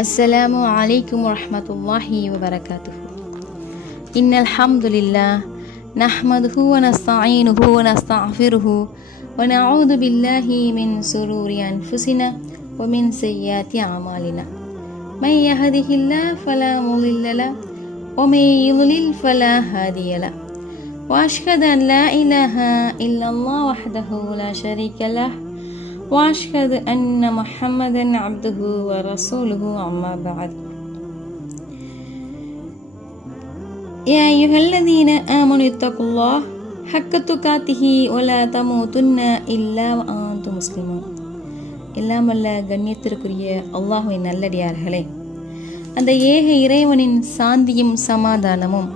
السلام عليكم ورحمة الله وبركاته. إن الحمد لله نحمده ونستعينه ونستغفره ونعوذ بالله من سرور أنفسنا ومن سيئات أعمالنا. من يهده الله فلا مضل له ومن يضلل فلا هادي له. وأشهد أن لا إله إلا الله وحده لا شريك له وأشهد أن محمدا عبده ورسوله أما بعد يا أيها الذين آمنوا اتقوا الله حق تقاته ولا تموتن إلا وأنتم مسلمون எல்லாம் வல்ல கண்ணியத்திற்குரிய அல்லாஹுவின் நல்லடியார்களே அந்த ஏக இறைவனின் சாந்தியும் சமாதானமும்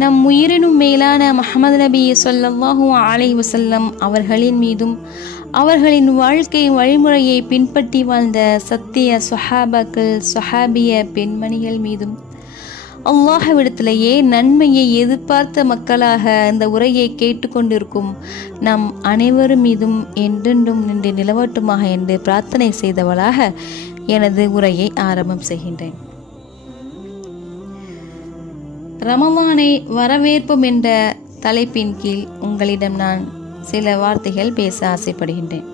நம் உயிரினும் மேலான முஹம்மது நபி ஸல்லல்லாஹு அலைஹி வஸல்லம் அவர்களின் மீதும் அவர்களின் வாழ்க்கை வழிமுறையை பின்பற்றி வாழ்ந்த சத்திய சுஹாபாக்கள் சுஹாபிய பெண்மணிகள் மீதும். அல்லாஹவிடத்திலேயே நன்மையை எதிர்பார்த்த மக்களாக இந்த உரையை கேட்டுக்கொண்டிருக்கும் நம் அனைவரும் மீதும் என்றென்றும் நின்று நிலவட்டுமாக என்று பிரார்த்தனை செய்தவளாக எனது உரையை ஆரம்பம் செய்கின்றேன். ரமவானை வரவேற்போம் என்ற தலைப்பின் கீழ் உங்களிடம் நான் சில வார்த்தைகள் பேச ஆசைப்படுகின்றேன்.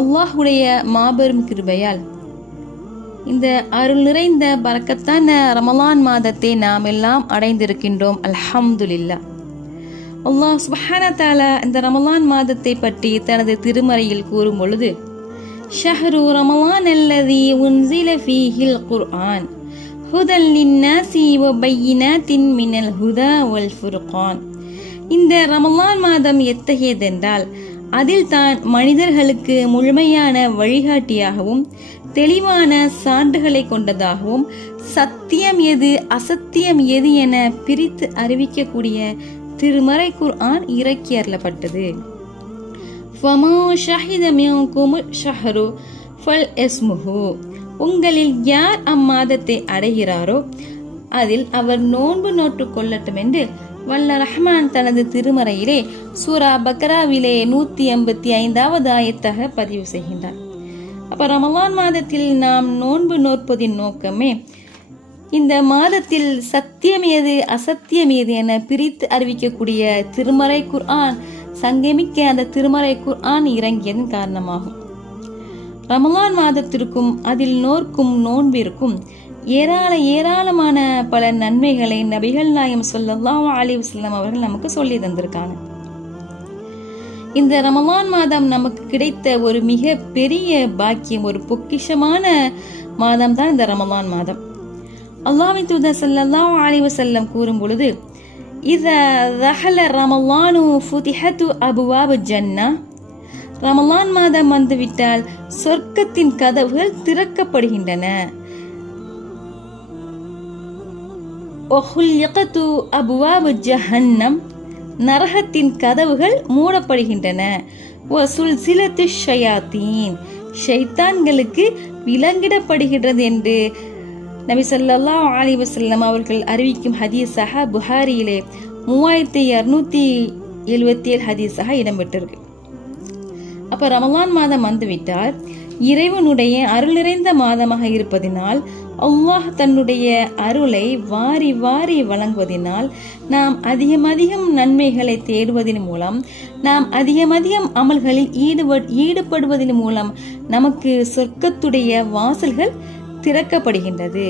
அல்லாஹுடைய மாபெரும் கிருபையால் இந்த அருள் நிறைந்த பறக்கத்தான ரமலான் மாதத்தை நாம் எல்லாம் அடைந்திருக்கின்றோம். அல்ஹம்துலில்லா அல்லாஹ் சுபஹானத்தால இந்த ரமலான் மாதத்தை பற்றி தனது திருமறையில் கூறும் பொழுது ஷஹரு ரமலான் அல்லதி உன்சில ஃபீஹில் குர்ஆன் ஹுதல் லின்னாசி வ பையினாத்தின் மினல் ஹுதா வல் ஃபுர்கான். இந்த ரமலான் மாதம் எத்தகையதென்றால் அதில் தான் மனிதர்களுக்கு முழுமையான வழிகாட்டியாகவும் தெளிவான சான்றுகளை கொண்டதாகவும் சத்தியம் எது அசத்தியம் எது என பிரித்து அறிவிக்கக்கூடிய திருமறை குர்ஆன் இறக்கி அருளப்பட்டது. ஷஹரு ஃபல் எஸ்முஹு. உங்களில் யார் அம்மாதத்தை அடைகிறாரோ அதில் அவர் நோன்பு நோட்டு கொள்ளட்டும் என்று வல்ல ரஹ்மான் தனது திருமறையிலே சூரா பக்ராவிலே நூத்தி எண்பத்தி ஐந்தாவது ஆயத்தாக பதிவு செய்கின்றார். அப்ப ரமலான் மாதத்தில் நாம் நோன்பு நோற்பதின் நோக்கமே இந்த மாதத்தில் சத்தியம் எது அசத்தியம் எது என பிரித்து அறிவிக்கக்கூடிய திருமறை குர்ஆன் சங்கமிக்க அந்த திருமறை குர்ஆன் இறங்கியதன் காரணமாகும். ரமலான் மாதத்திற்கும் அதில் நோர்க்கும் நோன்பிற்கும் ஏராள ஏராளமான பல நன்மைகளை நபிகள் நாயம் சொல்லலாம் அலி வசல்லம் அவர்கள் நமக்கு சொல்லி தந்திருக்காங்க. இந்த ரமலான் மாதம் நமக்கு கிடைத்த ஒரு மிக பெரிய பாக்கியம் ஒரு பொக்கிஷமான மாதம் தான் இந்த ரமலான் மாதம். அல்லாஹின் தூதர் ஸல்லல்லாஹு அலைஹி வசல்லம் கூறும் பொழுது இத ரஹல ரமலானு ஃபுதிஹத்து அபுவாபு ஜன்னா. ரமலான் மாதம் வந்துவிட்டால் சொர்க்கத்தின் கதவுகள் திறக்கப்படுகின்றன. ஒஹுல்யகத்து அபுவாபு ஜஹன்னம் நரகத்தின் கதவுகள் மூடப்படுகின்றன. வசுல் சிலத்து ஷயாத்தீன் ஷைத்தான்களுக்கு விலங்கிடப்படுகின்றது என்று நபி ஸல்லல்லாஹு அலி வசல்லம் அவர்கள் அறிவிக்கும் ஹதீஸாக புகாரியிலே மூவாயிரத்தி இரநூத்தி எழுபத்தி ஏழு ஹதீஸாக இடம்பெற்றிருக்கு. அப்ப ரமலான் மாதம் வந்துவிட்டால் இறைவனுடைய அருள் நிறைந்த மாதமாக இருப்பதினால் அல்லாஹ் தன்னுடைய அருளை வாரி வாரி வழங்குவதனால் நாம் அதிகம் அதிகம் நன்மைகளை தேடுவதன் மூலம் நாம் அதிகம் அதிகம் அமல்களில் ஈடுப ஈடுபடுவதன் மூலம் நமக்கு சொர்க்கத்துடைய வாசல்கள் திறக்கப்படுகின்றது.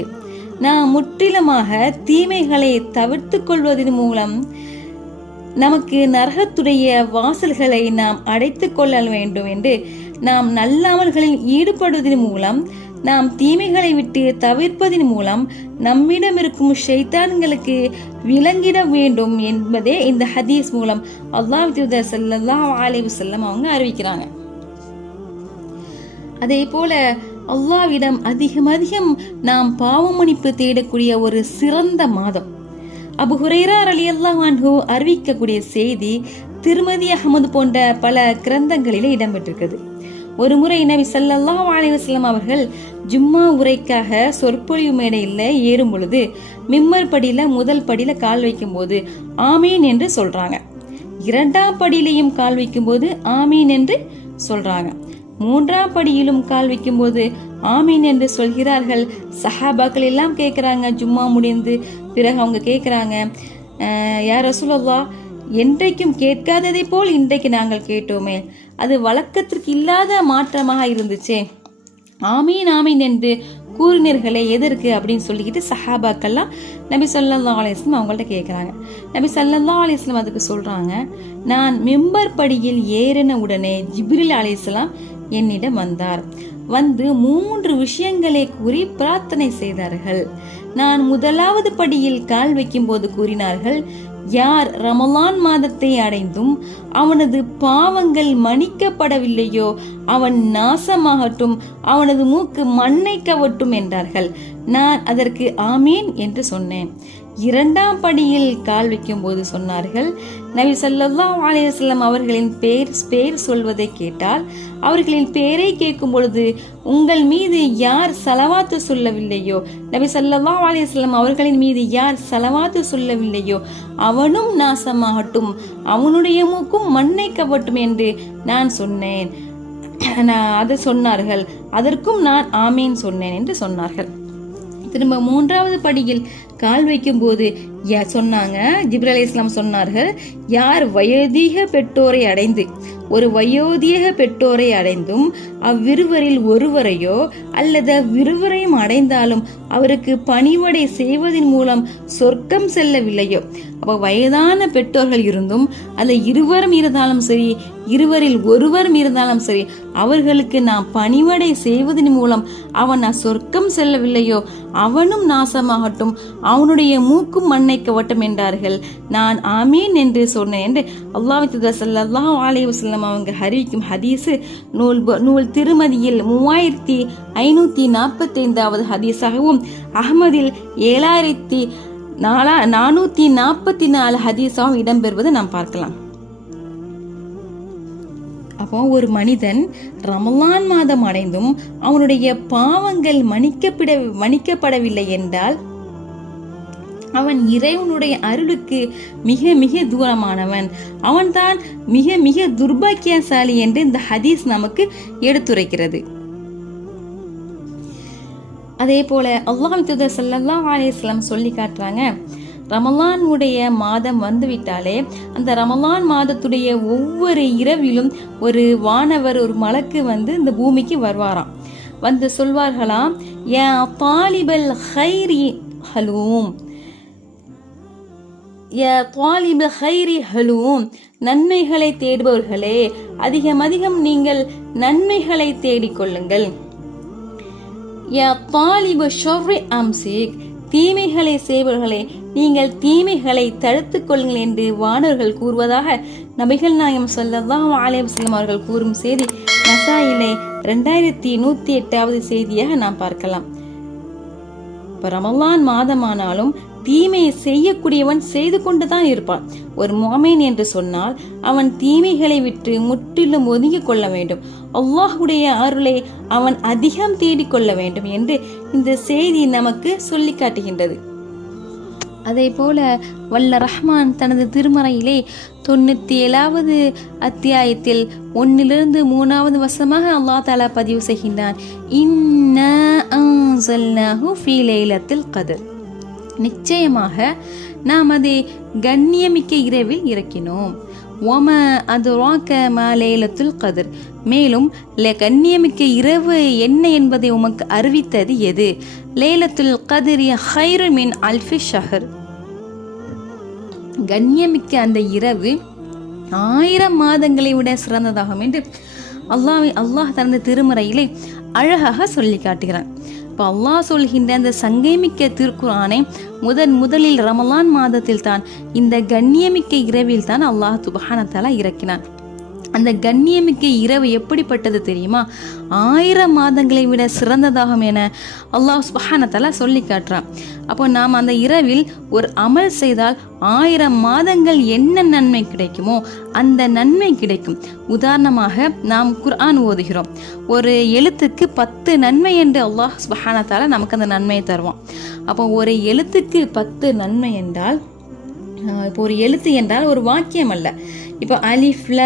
நாம் முற்றிலுமாக தீமைகளை தவிர்த்து கொள்வதன் மூலம் நமக்கு நரகத்துடைய வாசல்களை நாம் அடைத்து கொள்ள வேண்டும் என்று நாம் நல்ல அமல்களில் ஈடுபடுவதன் மூலம் நாம் தீமைகளை விட்டு தவிர்ப்பதன் மூலம் நம்மிடம் இருக்கும் ஷைத்தான்களுக்கு விளங்கிட வேண்டும் என்பதே இந்த ஹதீஸ் மூலம் அல்லாஹ் தூதர் ஸல்லல்லாஹு அலைஹி அவங்க அறிவிக்கிறாங்க. அதே போல அல்லாவிடம் அதிகம் அதிகம் நாம் பாவமணிப்பு தேடக்கூடிய ஒரு சிறந்த மாதம். அபு ஹுரைரார் அலி அல்லாஹ் அறிவிக்கக்கூடிய செய்தி திருமதி அகமது போன்ற பல கிரந்தங்களிலே இடம்பெற்றிருக்கிறது. ஒரு முறை நபி சல்லாஹ் அலைஹி அவர்கள் ஜும்மா உரைக்காக சொற்பொழிவு மேடையில் ஏறும் பொழுது மிம்மர் படியில முதல் படியில கால் வைக்கும் போது ஆமீன் என்று சொல்றாங்க. இரண்டாம் படியிலையும் கால் வைக்கும் போது ஆமீன் என்று சொல்றாங்க. மூன்றாம் படியிலும் கால் வைக்கும்போது ஆமீன் என்று சொல்கிறார்கள். சஹாபாக்கள் எல்லாம் கேட்குறாங்க ஜும்மா முடிந்து பிறகு அவங்க கேட்குறாங்க யார் ரசூலல்லா என்றைக்கும் கேட்காததை போல் இன்றைக்கு நாங்கள் கேட்டோமே. அது வழக்கத்திற்கு இல்லாத மாற்றமாக இருந்துச்சே. ஆமீன் ஆமீன் என்று கூறினர்களே எதற்கு அப்படின்னு சொல்லிக்கிட்டு சஹாபாக்கெல்லாம் நபி சல்லா அலிஸ்லம் அவங்கள்ட்ட கேட்குறாங்க. நபி சல்லல்லா அலிஸ்லம் அதுக்கு சொல்கிறாங்க நான் மெம்பர் படியில் ஏறின உடனே ஜிப்ரில் அலிஸ்லாம் என்னிடம் வந்தார். வந்து மூன்று விஷயங்களை கூறி பிரார்த்தனை செய்தார்கள். நான் முதலாவது படியில் கால் வைக்கும்போது கூறினார்கள் யார் ரமலான் மாதத்தை அடைந்தும் அவனது பாவங்கள் மன்னிக்கப்படவில்லையோ அவன் நாசமாகட்டும் அவனது மூக்கு மண்ணை கவட்டும் என்றார்கள். நான் அதற்கு ஆமீன் என்று சொன்னேன். இரண்டாம் படியில் கால் வைக்கும் போது சொன்னார்கள் நபி சல்லா அலையம் அவர்களின் பேர் பேர் சொல்வதை கேட்டால் அவர்களின் பெயரை கேட்கும் பொழுது உங்கள் மீது யார் சலவாத்து சொல்லவில்லையோ? நபி சல்லா அலையம் அவர்களின் மீது யார் சலவாத்து சொல்லவில்லையோ அவனும் நாசமாகட்டும் அவனுடைய மூக்கும் மண்ணை கவட்டும் என்று நான் சொன்னேன். நான் அதை சொன்னார்கள். அதற்கும் நான் ஆமீன் சொன்னேன் என்று சொன்னார்கள். திரும்ப மூன்றாவது படியில் கால் வைக்கும்போது சொன்னாங்க ஜிப்ர அலி இஸ்லாம் சொன்னார்கள் யார் வயோதிக பெற்றோரை அடைந்து ஒரு வயோதிக பெற்றோரை அடைந்தும் அவ்விருவரில் ஒருவரையோ அல்லது அவ்விருவரையும் அடைந்தாலும் அவருக்கு பணிவடை செய்வதன் மூலம் சொர்க்கம் செல்லவில்லையோ. அப்போ வயதான பெற்றோர்கள் இருந்தும் அல்ல இருவரும் இருந்தாலும் சரி இருவரில் ஒருவரும் இருந்தாலும் சரி அவர்களுக்கு நாம் பணிவடை செய்வதன் மூலம் அவன் சொர்க்கம் செல்லவில்லையோ அவனும் நாசமாகட்டும் அவனுடைய மூக்கும் மண்ணை கவட்டும் என்றார்கள். நான் ஆமீன் என்று சொன்னேன் என்று அல்லாஹ் சல்லாஹ் அலி வசல்லம் அவங்க அறிவிக்கும் ஹதீஸு. நூல் நூல் திருமதியில் மூவாயிரத்தி ஐநூற்றி நாற்பத்தைந்தாவது ஹதீஸாகவும் அகமதில் ஏழாயிரத்தி நாலா நானூத்தி நாற்பத்தி நாலு ஹதீஸாகவும் இடம்பெறுவதை நாம் பார்க்கலாம். அப்போ ஒரு மனிதன் ரமலான் மாதம் அடைந்தும் அவனுடைய பாவங்கள் மன்னிக்கப்பட மன்னிக்கப்படவில்லை என்றால் அவன் இறைவனுடைய அருளுக்கு மிக மிக தூரமானவன். அவன்தான் மிக மிக துர்பாக்கியசாலி என்று இந்த ஹதீஸ் நமக்கு எடுத்துரைக்கிறது. அதே போல அல்லாஹ் தூதர் சல்லா அலிஸ்லாம் சொல்லி காட்டுறாங்க ரமலானுடைய மாதம் வந்துவிட்டாலே அந்த ரமலான் மாதத்துடைய ஒவ்வொரு இரவிலும் ஒரு வானவர் ஒரு மலக்கு வந்து இந்த பூமிக்கு வருவாராம். வந்து சொல்வார்களாம் ஏன் தாலிபல் ஹைரி ஹலூம். நன்மைகளை தேடுபவர்களே அதிகம் அதிகம் நீங்கள் நன்மைகளை தேடிக்கொள்ளுங்கள். தீமைகளை செய்பவர்களே நீங்கள் தீமைகளை தடுத்துக் கொள்ளுங்கள் என்று வானவர்கள் கூறுவதாக நபிகள் நாயம் சொல்லலாம் ஆலயம் அவர்கள் கூறும் செய்தி நசாயிலே ரெண்டாயிரத்தி நூத்தி எட்டாவது செய்தியாக நாம் பார்க்கலாம். இப்ப ரமலான் மாதமானாலும் தீமையை செய்யக்கூடியவன் செய்து கொண்டுதான் இருப்பான். ஒரு மோமேன் என்று சொன்னால் அவன் தீமைகளை விட்டு முற்றிலும் ஒதுங்கிக் கொள்ள வேண்டும். அல்லாஹுடைய அருளை அவன் அதிகம் தேடிக்கொள்ள வேண்டும் என்று இந்த செய்தி நமக்கு சொல்லி காட்டுகின்றது. அதே போல வல்ல ரஹ்மான் தனது திருமறையிலே தொண்ணூத்தி ஏழாவது அத்தியாயத்தில் ஒன்னிலிருந்து மூணாவது வசமாக அல்லா தாலா பதிவு செய்கின்றான். கதிர். நிச்சயமாக நாம் அதை கண்ணியமிக்க இரவில் இறக்கினோம். ஒம அது ராக்க லேலத்துல் கதிர். மேலும் கண்ணியமிக்க இரவு என்ன என்பதை உமக்கு அறிவித்தது எது? லேலத்துல் கதிர் ஹைரு மின் அல்ஃபி ஷஹர். கண்ணியமிக்க அந்த இரவு ஆயிரம் மாதங்களை விட சிறந்ததாகும் என்று அல்லாஹ் அல்லாஹ் தனது திருமறையிலே அழகாக சொல்லி காட்டுகிறான். இப்போ அல்லாஹ் சொல்கின்ற அந்த சங்கைமிக்க திருக்குறானை முதன் முதலில் ரமலான் மாதத்தில் தான் இந்த கண்ணியமிக்க இரவில் தான் அல்லாஹ் துபஹானத்தாலா இறக்கினான். அந்த கண்ணியமிக்க இரவு எப்படிப்பட்டது தெரியுமா? ஆயிரம் மாதங்களை விட சிறந்ததாகும் என அல்லாஹ் சுபஹானத்தால சொல்லி காட்டுறான். அப்போ நாம் அந்த இரவில் ஒரு அமல் செய்தால் ஆயிரம் மாதங்கள் என்ன நன்மை கிடைக்குமோ அந்த நன்மை கிடைக்கும். உதாரணமாக நாம் குர்ஆன் ஓதுகிறோம். ஒரு எழுத்துக்கு பத்து நன்மை என்று அல்லாஹ் சுபஹானத்தால நமக்கு அந்த நன்மையை தருவான். அப்போ ஒரு எழுத்துக்கு பத்து நன்மை என்றால் இப்போ ஒரு எழுத்து என்றால் ஒரு வாக்கியம் அல்ல. இப்போ அலிஃப்ல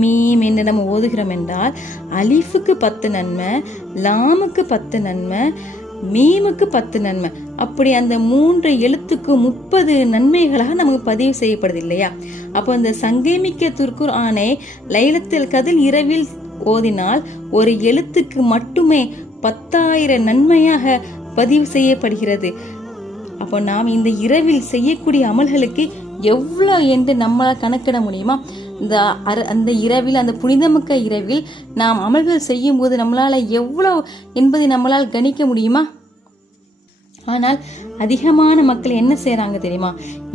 மீம் என்று நம்ம ஓதுகிறோம் என்றால் அலிஃபுக்கு பத்து நன்மை லாமுக்கு பத்து நன்மை மீமுக்கு பத்து நன்மை. அப்படி அந்த மூன்று எழுத்துக்கு முப்பது நன்மைகளாக நமக்கு பதிவு செய்யப்படுது இல்லையா? அப்போ அந்த சங்கமிக்க துர்க்குர் ஆணை லைலத்தில் கதில் இரவில் ஓதினால் ஒரு எழுத்துக்கு மட்டுமே பத்தாயிரம் நன்மையாக பதிவு செய்யப்படுகிறது. அப்போ நாம் இந்த இரவில் செய்யக்கூடிய அமல்களுக்கு எவ்வளோ என்று நம்மளால் கணக்கிட முடியுமா? இந்த அர அந்த இரவில் அந்த புனிதமிக்க இரவில் நாம் அமல்கள் செய்யும் போது நம்மளால் எவ்வளோ என்பதை நம்மளால் கணிக்க முடியுமா? ஆனால் அதிகமான மக்கள் என்ன செய்கிறாங்க தெரியுமா?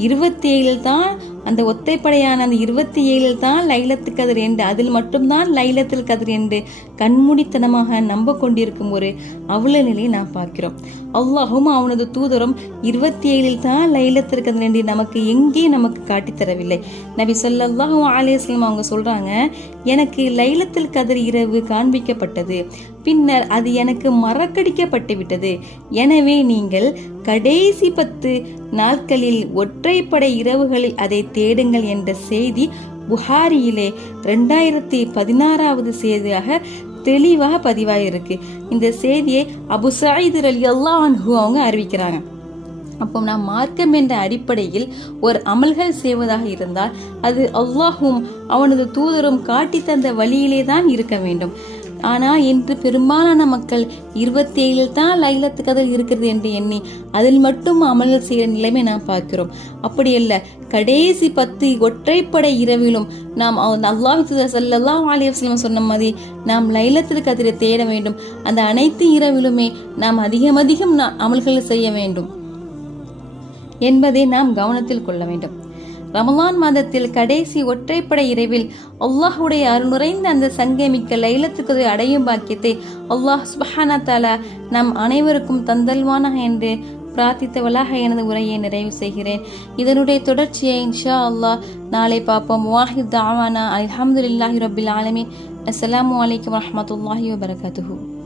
இருபத்தி ஏழில் தான் அந்த ஒத்தைப்படையான அந்த இருபத்தி ஏழில் தான் லைலத்து கதிர் என்று அதில் மட்டும்தான் லைலத்தில் கதிர் என்று கண்மூடித்தனமாக நம்ப கொண்டிருக்கும் ஒரு அவல நிலையை நாம் பார்க்கிறோம். அல்லாஹும் அவனது தூதரும் இருபத்தி ஏழில் தான் லைலத்தில் கதிர் நமக்கு எங்கே நமக்கு காட்டித்தரவில்லை நபி ஸல்லல்லாஹு அலைஹி அவங்க சொல்றாங்க எனக்கு லைலத்தில் கதிர் இரவு காண்பிக்கப்பட்டது பின்னர் அது எனக்கு மறக்கடிக்கப்பட்டு விட்டது எனவே நீங்கள் கடைசி பத்து நாட்களில் ஒற்றைப்படை இரவுகளில் அதை தேடுங்கள் என்ற செய்தி புகாரியிலே ரெண்டாயிரத்தி பதினாறாவது செய்தியாக தெளிவாக பதிவாயிருக்கு. இந்த செய்தியை அபு சாயிதர் அலி அல்லாஹு அவங்க அறிவிக்கிறாங்க. அப்போ நாம் மார்க்கம் என்ற அடிப்படையில் ஒரு அமல்கள் செய்வதாக இருந்தால் அது அல்லாஹும் அவனது தூதரும் காட்டி தந்த வழியிலே தான் இருக்க வேண்டும். ஆனால் இன்று பெரும்பாலான மக்கள் இருபத்தி ஏழில் தான் லைலத்து கதை இருக்கிறது என்று எண்ணி அதில் மட்டும் அமல்கள் செய்கிற நிலைமை நாம் பார்க்கிறோம். அப்படி இல்லை கடைசி பத்து ஒற்றைப்படை இரவிலும் நாம் அல்லாஹ் சல்லல்லாஹு அலைஹி சொன்ன மாதிரி நாம் லைலத்தில் கதிரை தேட வேண்டும். அந்த அனைத்து இரவிலுமே நாம் அதிகம் அதிகம் அமல்களை செய்ய வேண்டும். என்பதை நாம் கவனத்தில் கொள்ள வேண்டும். ரமலான் மாதத்தில் கடைசி ஒற்றைப்படை இரவில் அல்லாஹுடைய அருணுரைந்த அந்த சங்கமிக்க லைலத்துக்கு அடையும் பாக்கியத்தை அல்லாஹ் சுபஹானா தாலா நம் அனைவருக்கும் தந்தல்வானாக என்று பிரார்த்தித்தவளாக எனது உரையை நிறைவு செய்கிறேன். இதனுடைய தொடர்ச்சியை இன்ஷா அல்லாஹ் நாளை பார்ப்போம். வாஹித் தாவானா அலமதுல்லாஹி ரபில் ஆலமீன். அஸ்லாம் வலைக்கம் வரமத்துல்லாஹி வபரகாத்துஹு.